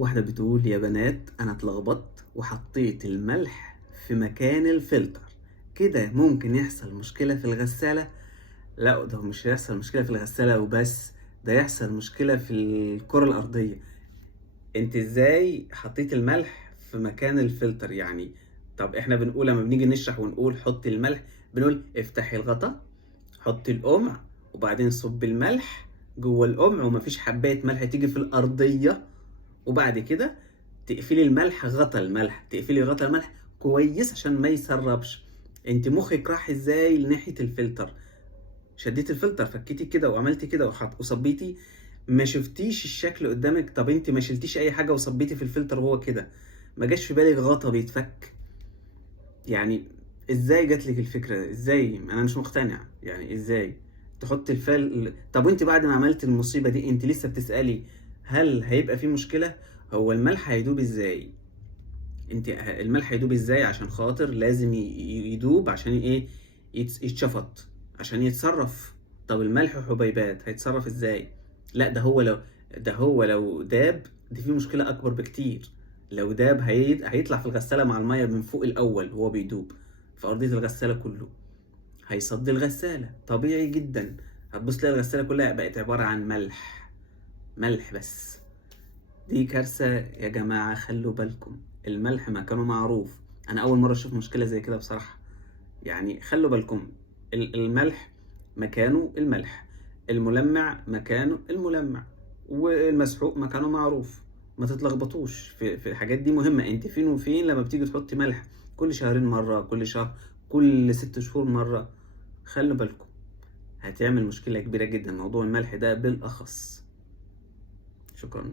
واحدة بتقول: يا بنات أنا اتلخبطت وحطيت الملح في مكان الفلتر، كده ممكن يحصل مشكلة في الغسالة؟ لا، ده مش هيحصل مشكلة في الغسالة وبس، ده يحصل مشكلة في الكرة الأرضية. انت ازاي حطيت الملح في مكان الفلتر يعني؟ طب احنا بنقول لما بنيجي نشرح ونقول حط الملح، بنقول افتحي الغطا، حطي القمع، وبعدين صب الملح جوه القمع ومفيش حباية ملح تيجي في الأرضية، وبعد كده تقفلي الملح، غطا الملح، تقفلي غطا الملح كويس عشان ما يسربش. انت مخك راح ازاي لناحية الفلتر؟ شديتي الفلتر، فكيتي كده وعملتي كده وصبيتي، ما شفتيش الشكل قدامك. طب انت ما شلتيش اي حاجة وصبيتي في الفلتر وهو كده، ما جاش في بالك غطا بيتفك؟ يعني ازاي جات لك الفكرة؟ ازاي؟ انا مش مقتنع، يعني ازاي تحط طب وانت بعد ما عملت المصيبة دي انت لسه بتسألي هل هيبقى في مشكلة؟ هو الملح هيدوب ازاي؟ انت الملح هيدوب ازاي؟ عشان خاطر لازم يدوب عشان ايه؟ يتشفط عشان يتصرف. طب الملح حبيبات هيتصرف ازاي؟ لا، ده هو لو داب دي في مشكلة اكبر بكتير. لو داب هيطلع في الغسالة مع المية من فوق الاول وهو بيدوب في ارضية الغسالة كله، هيصدي الغسالة طبيعي جدا. هتبص تلاقي الغسالة كلها بقت عبارة عن ملح، ملح بس. دي كارثة يا جماعة، خلوا بالكم. الملح مكانه معروف. أنا أول مرة أشوف مشكلة زي كده بصراحة. يعني خلوا بالكم، الملح مكانه الملح، الملمع مكانه الملمع، والمسحوق مكانه معروف. ما تتلخبطوش في الحاجات دي مهمة. انت فين وفين لما بتيجي تحطي ملح؟ كل شهرين مرة، كل شهر، كل 6 شهور مرة. خلوا بالكم، هتعمل مشكلة كبيرة جدا موضوع الملح ده بالأخص. شكرا.